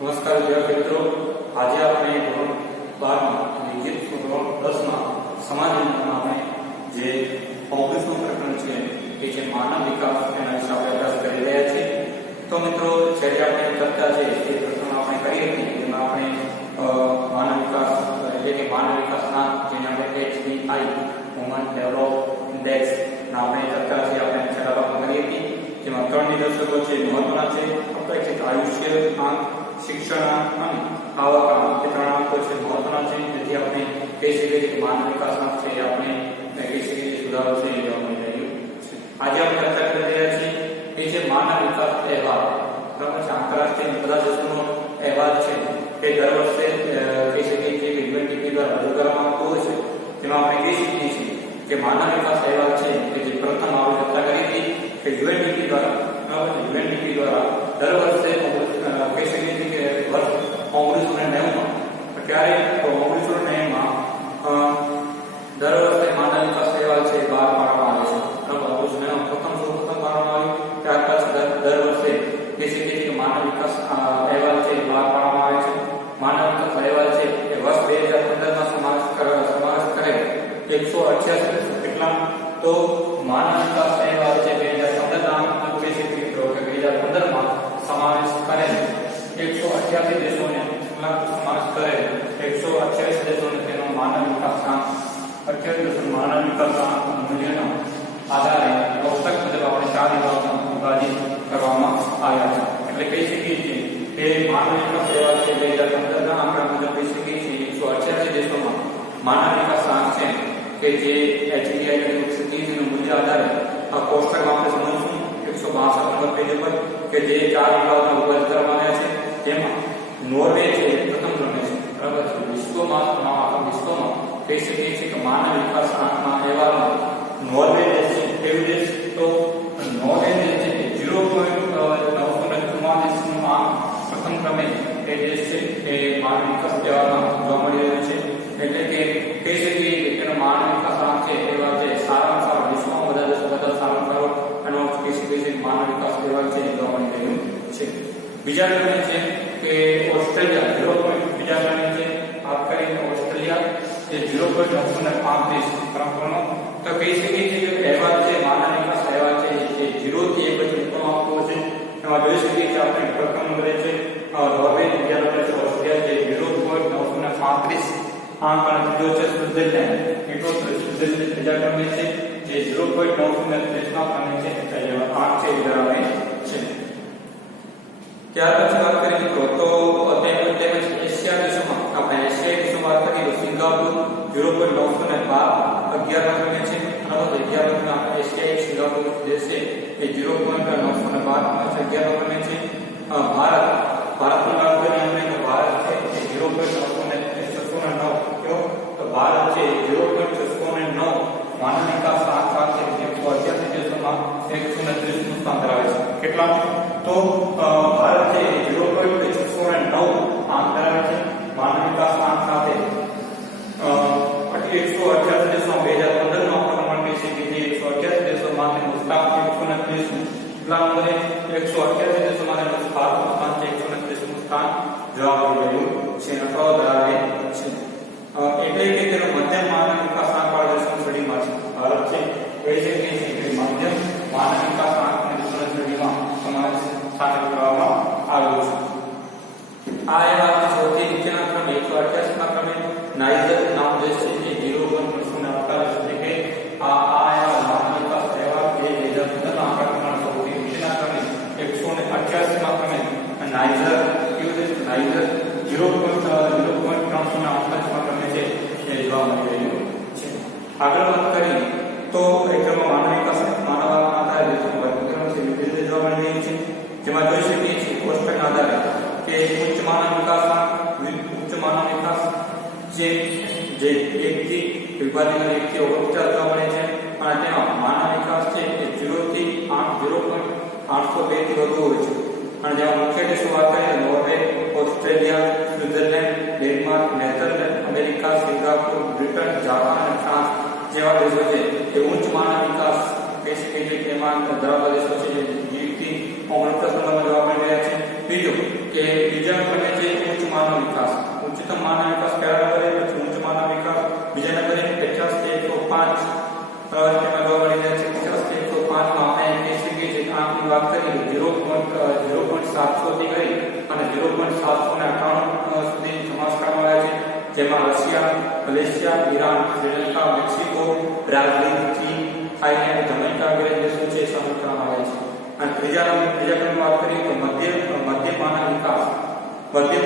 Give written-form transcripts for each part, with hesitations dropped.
નમસ્કાર વિદ્યાર્થી મિત્રો, આજે આપણે ધોરણ 12 વિજ્ઞાન ધોરણ 10 માં સમાજ વિજ્ઞાનમાં આપણે જે 35નું પ્રકરણ છે કે જે માનવ વિકાસ એના વિશે આપણે અભ્યાસ કરી રહ્યા છીએ. તો મિત્રો, જ્યારે આપણે ચર્ચા છે એ પ્રકરણ આપણે કરી હતી, જેમાં આપણે માનવ વિકાસ એટલે કે માનવ વિકાસના જેને આપણે HDI હ્યુમન ડેવલપમેન્ટ ઇન્ડેક્સ ના આપણે ચર્ચા છે આપણે છેલ્લા ભાગમાં કરી હતી, જેમાં 3 નિદર્શકો છે મહત્વના છે: અપેક્ષિત આયુષ્ય, આંક, શિક્ષણ અને આવક. એ 3 આંકો છે મહત્વના છે, જેથી આપણે કહી શકીએ કે માનવ વિકાસમાં છે આપણે કહી શકીએ કે સુધારો છે એ જોવા મળી રહ્યો છે. આજે આપણે ચર્ચા કરી રહ્યા છીએ એ છે માનવ વિકાસ અહેવાલ. બરાબર છે, આંતરરાષ્ટ્રીય બધા દેશોનો અહેવાલ છે કે દર વર્ષે કહી શકીએ કે યુએનડીપી દ્વારા રજૂ કરવામાં આવતો હોય છે. તેમાં આપણે કહી શકીએ છીએ કે માનવ વિકાસ અહેવાલ છે કે જે પ્રથમ આપણે ચર્ચા કરી હતી કે યુએનડીપી દ્વારા દર વર્ષે કહી શકીએ છીએ કે વર્ષ 1990 ત્યારે 1990 દર વર્ષે માનવ વિકાસ અહેવાલ છે બહાર પાડવામાં આવે છે. બરાબર, 1990 પ્રથમ પાડવામાં આવ્યું, ત્યાર પછી દર વર્ષે કહી શકીએ છીએ કે માનવ વિકાસ અહેવાલ છે બહાર પાડવામાં આવે છે. માનવ વિકાસ અહેવાલ છે એ વર્ષ 2015 માં સમાવેશ કરેલ 188 કેટલા તો માનવ વિકાસ અહેવાલ છે 2015 ના કહી શકીએ કે 2015 માં સમાવેશ કરેલ 188 દેશોને સમાવેશ કરેલ 128 દેશોને તેનો માનવ વિકાસના 28 દેશોના માનવ વિકાસના મૂલ્યના આધારે કોષ્ટક મુજબ આપણે 4 વિભાગમાં વિભાજિત કરવામાં આવ્યા છે. એટલે કહી શકીએ છીએ કે માનવ વિકાસ અહેવાલ છે 2015 ના આંકડા મુજબ કહી શકીએ છીએ 188 દેશોમાં માનવ વિકાસ આંક છે કે જે HDI એટલે 130 નું મૂલ્ય આધારે આ કોષ્ટકમાં આપણે સમજીશું 162 નંબર પેજ ઉપર કે જે 4 વિભાગમાં વિભાજિત કરવામાં આવ્યા છે. જેમાં નોર્વે છે પ્રથમ ક્રમે છે. બરાબર છે, વિશ્વમાં કહી શકીએ છીએ કે માનવ વિકાસ આંકના અહેવાલમાં નોર્વે દેશ છે કેવું દેશ તો નોર્વે દેશ છે 0.944 નું આંક પ્રથમ ક્રમે એ દેશ છે એ માનવ વિકાસ અહેવાલમાં જોવા મળી રહ્યો છે. એટલે કે કહી શકીએ કે તેનો માનવ વિકાસ આંક છે એવા છે સારામાં સારો વિશ્વમાં બધા દેશો કરતા સારામાં સારો એનો કહી શકીએ છીએ માનવ વિકાસ અહેવાલ છે જોવા મળી રહ્યું છે. બીજા ક્રમે છે કે ઓસ્ટ્રેલિયા 0. બીજા ક્રમે છે વાત કરીએ ઓસ્ટ્રેલિયા જે 0.935 ક્રમનો તો કહી શકીએ છીએ કે અહેવાલ છે માનવ વિકાસ અહેવાલ છે જે 0 થી 1 વચ્ચે મૂકવામાં આવતો છે. એમાં જોઈ શકીએ કે આપણે પ્રથમ નંબરે છે નોર્વે, બીજા નંબરે છે ઓસ્ટ્રેલિયા જે 0.935 આંક અને ત્રીજો છે સ્વિટ્ઝરલેન્ડ ત્રીજા ક્રમે છે જે 0.933 ના ક્રમે છે આંક છે ધરાવે છે. ત્યાર પછી વાત કરીએ મિત્રો તો તેમજ એશિયા દેશોમાં આપણે એશિયાઈ દેશોમાં વાત કરીએ તો સિંગાપુર 0.912 11 ક્રમે છે. બરાબર, 11 ક્રમે એશિયાઈ સિંગાપુર દેશ છે એ 0.912 ક્રમે છે. ભારતની વાત કરીએ આપણે તો ભારત છે એ 0.609 કયો તો ભારત છે 0.609 માનવ વિકાસ આંક સાથે 188 દેશોમાં 130 નું સ્થાન ધરાવે છે. કેટલા તો ભારત છે 0.609 આંક ધરાવે છે માનવ વિકાસ આંક સાથે 188 દેશોમાં 2015 નો પ્રમાણ કહી શકીએ કે 188 દેશોમાં તેનું સ્થાન 130 કેટલા નંબરે 188 દેશોમાં તેનું સ્થાન 130 નું સ્થાન જોવા મળી રહ્યું છે અથવા ધરાવે છે. એટલે કે તેનો મધ્યમ માનવ વિકાસ આંક વાળા દેશોની શ્રેણીમાં છે. ભારત છે કહી શકીએ છીએ કે મધ્યમ માનવ વિકાસ આંકની દેશોની શ્રેણીમાં સમાવેશ સામેલ કરવામાં આવ્યો છે. આ અહેવાલમાં સૌથી નીચેના ક્રમે 188 ના ક્રમે નાઇજર નામનો દેશ છે જે 0.948 એટલે કે આ અહેવાલ માનવ વિકાસ અહેવાલ 2015 ના આંકડા પ્રમાણે સૌથી નીચેના ક્રમે 188 ના ક્રમે નાઇજર કેવું દેશ નાઇજર 0.348 ક્રમે છે એ જોવા મળી રહ્યું છે. આગળ વાત કરીએ તો એકમાં માનવ વિકાસ માનવ આધારે દેશોનું વર્ગીકરણ છે વિવિધ રીતે જોવા મળી રહ્યું છે. જેમાં જોઈ શકીએ છીએ કોષ્ટકના આધારે કે ઉચ્ચ માનવ વિકાસ જે 1 થી વિભાજિત 1 થી 49 જોવા મળે છે અને તેમાં માનવ વિકાસ છે એ 0 થી 0.802 થી વધુ હોય છે. અને જેમાં મુખ્ય દેશો વાત કરીએ Norway, Australia, Switzerland, Denmark, Netherland, America, Singapore, Britain, Japan અને ફ્રાન્સ જેવા દેશો છે એ ઉચ્ચ માનવ વિકાસ કહી શકીએ કે તેમાં ધરાવતા દેશો છે જે 20 થી 49 નંબરમાં જોવા મળી રહ્યા છે. બીજો કે બીજા ક્રમે માનવ વિકાસ પહેલા નંબરે, પછી ઉચ્ચ માનવ વિકાસ બીજા નંબરે 50 થી 105 તેમાં જોવા મળી જાય છે. 50 થી 105 માં આપણે કહી શકીએ છીએ કે આંકની વાત કરીએ 0.700 થી લઈ અને 0.798 સુધી સમાવેશ કરવામાં આવ્યા છે, જેમાં Russia, Malaysia, Iran, Sri Lanka, Mexico, Brazil, ચીન, થાઈલેન્ડ, જમૈકા વગેરે દેશો છે સામેલ કરવામાં આવ્યા છે. અને ત્રીજા ક્રમની વાત કરીએ તો મધ્ય માનવ વિકાસ વિશે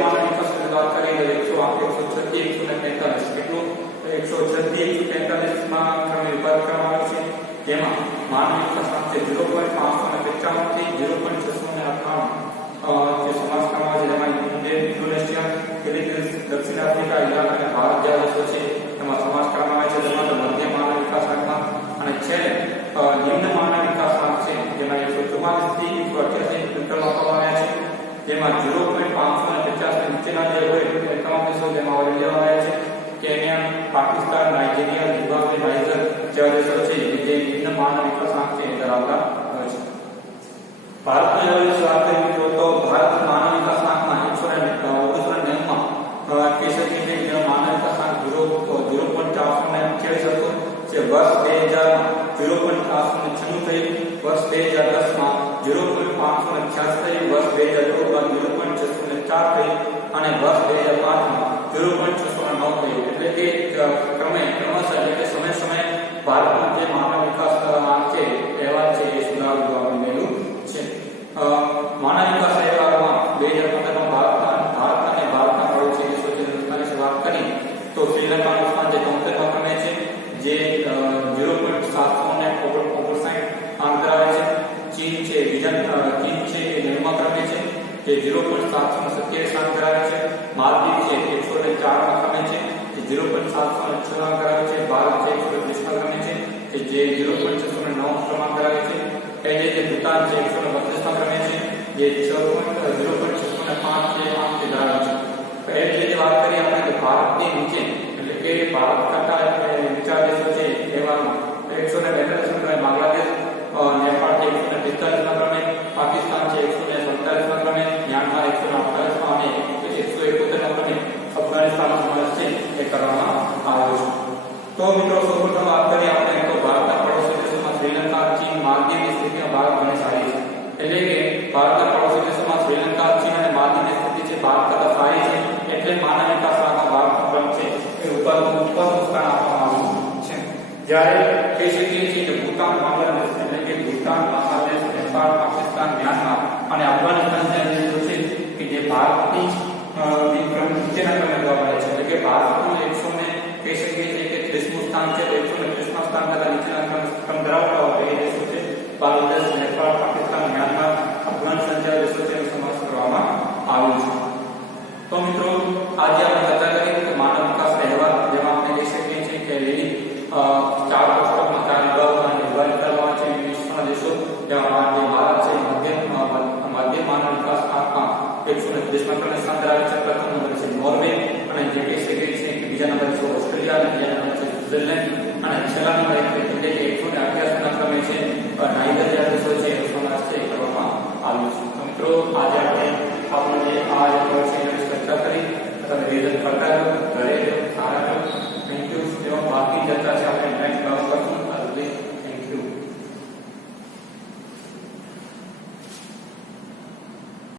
વાત કરીએ તો 136 145 કેટલું 136 145 માં ક્રમે વિભાગ કરવામાં આવ્યો છે, જેમાં માનવ વિકાસ સાથે 0.555 થી 0.698 જે સમાવેશ કરવામાં આવે છે, જેમાં ઇન્ડોનેશિયા, ફિલિપિન્સ, દક્ષિણ આફ્રિકા, ઈરાન અને ભારત જેવા દેશો છે તેમાં સમાવેશ કરવામાં આવે છે. જેમાં મધ્ય માનવ વિકાસ આંકમાં અને છેલ્લે નિમ્ન માનવ વિકાસ આંક છે, જેમાં 144 થી 188 વિકલ્પ આપવામાં આવ્યા છે, જેમાં 0.550 નીચેના જે હોય તે તમામ દેશો તેમાં આવરી લેવામાં આવ્યા છે. Kenya, Pakistan, Nigeria, Zimbabwe, Niger જેવા દેશો છે જે નિમ્ન માનવ વિકાસ આંક છે ધરાવતા હોય છે. ભારતની વાત કરીએ તો ભારત માનવ વિકાસ આંકમાં 1990 માં કહી શકીએ કે જેનો માનવ વિકાસ આંક 0.428 હતો, જે વર્ષ 2000 માં 0.496 થઈ, વર્ષ 2010 માં 0.586 થઈ, વર્ષ 2014 માં 0.604 થઈ અને વર્ષ 2005 માં 0.609 થઈ. એટલે કે ક્રમશઃ એટલે કે સમય ભારતમાં જે માનવ વિકાસ આંક છે એવા છે એ સુધારો જોવા મળેલું છે. માનવ વિકાસ અહેવાલમાં 2015 માં ભારતના પડોશી દેશો વિશે વાત કરી તો શ્રીલંકાનું સ્થાન જે 73મા ક્રમે છે, જે 0.759 આંક ધરાવે છે. ચીન છે એ 9મા ક્રમે છે, જે 0.727 આંક ધરાવે છે. માલદીવ છે 104મા ક્રમે છે, જે 0.706 આંક ધરાવે છે. ભારત છે 130મા ક્રમે છે, જે 0.609 ક્રમાંક ધરાવે છે. એ જે ભૂટાન છે 132મા ક્રમે છે, જે 0.605 આંક ધરાવે છે. એ જે વાત કરીએ આપણે કે ભારતની નીચે એટલે કે ભારત કરતા નીચા દેશો છે એવામાં 142 ક્રમે બાંગ્લાદેશ, નેપાળ છે 145મા ક્રમે, પાકિસ્તાન છે 147મા ક્રમે, મ્યાનમાર 148મા અને 171મા ક્રમે અફઘાનિસ્તાનનો સમાવેશ છે એ કરવામાં આવ્યો છે. તો મિત્રો સૌપ્રથમ વાત કરીએ આપણે તો ભારતના પડોશી દેશોમાં શ્રીલંકા, ચીન, માલદીવની સ્થિતિમાં ભારત ઘણી સારી છે. એટલે કે ભારતના પડોશી દેશોમાં શ્રીલંકા, ચીન અને માલદીવની સ્થિતિ છે ભારત કરતા સારી છે, એટલે માનવ વિકાસ આંકમાં ભારતનો ક્રમ છે એ ઉપરનું સ્થાન આપવામાં આવ્યું છે. જ્યારે કહી શકીએ છીએ કે ભૂટાન, બાંગ્લાદેશ એટલે કે ભૂટાન, બાંગ્લાદેશ, નેપાળ, પાકિસ્તાન, મ્યાનમાર અને અફઘાનિસ્તાન જેવા દેશો છે કે જે ભારતની નીચેના ક્રમે જોવા મળે છે. એટલે કે ભારતનું 100 કહી શકીએ છીએ કે 30મું સ્થાન છે, 130મા સ્થાન કરતા નીચેના ક્રમ ધરાવતા હોય એ દેશો છે બાંગ્લાદેશ, નેપાળ, પાકિસ્તાન, મ્યાનમાર, અફઘાનિસ્તાન જેવા દેશો છે સમાવેશ કરવામાં આવ્યો છે. તો મિત્રો આજે આપણે ચર્ચા કરી કે માનવ વિકાસ અહેવાલ, જેમાં આપણે કહી શકીએ છીએ કે વિવિધ 4 કોષ્ટકમાં 4 વિભાગોમાં વિભાજિત કરવામાં છે. વિશ્વના દેશો જેમાં ભારત છે મધ્ય માનવ વિકાસ આંકમાં 130મા ક્રમે સ્થાન ધરાવે છે. પ્રથમ નંબર છે નોર્વે અને જે કહી શકીએ છીએ કે બીજા નંબર છે ઓસ્ટ્રેલિયા અને ત્રીજા નંબર છે સ્વિટ્ઝરલેન્ડ અને છેલ્લા નંબર એટલે કે 188મા ક્રમે છે નાઇજર